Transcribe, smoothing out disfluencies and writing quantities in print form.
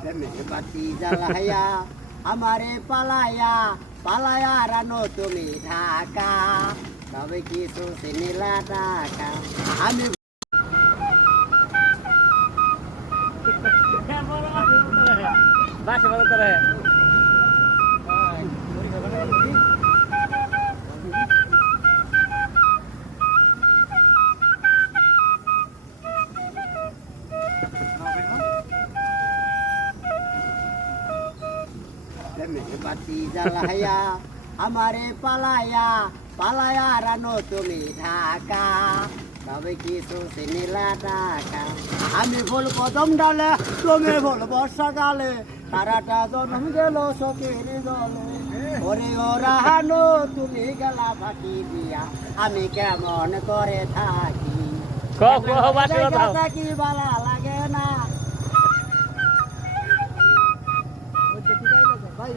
প্রেমের বাতি জ্বালাইয়া আমারে পালাইয়া পালাইয়া রানো তুমি ঢাকা তবে কিছু চিনিলা টাকা আমি বাসে বাজাতে রহে প্রেমের বাতি জ্বালাইয়া আমারে পালাইয়া পালাইয়া রানো তুমি ঢাকা তবে কিছু চিনিলা টাকা আমি ফুল কদম ডালে তুমি ফুল বর্ষাকালে তারাটা জন্ম গেল চোখের জলে ওরে ওরা হানো তুমি গেলা ফাঁকি দিয়া আমি কেমন করে থাকি থাকি ভালো লাগে না ভাই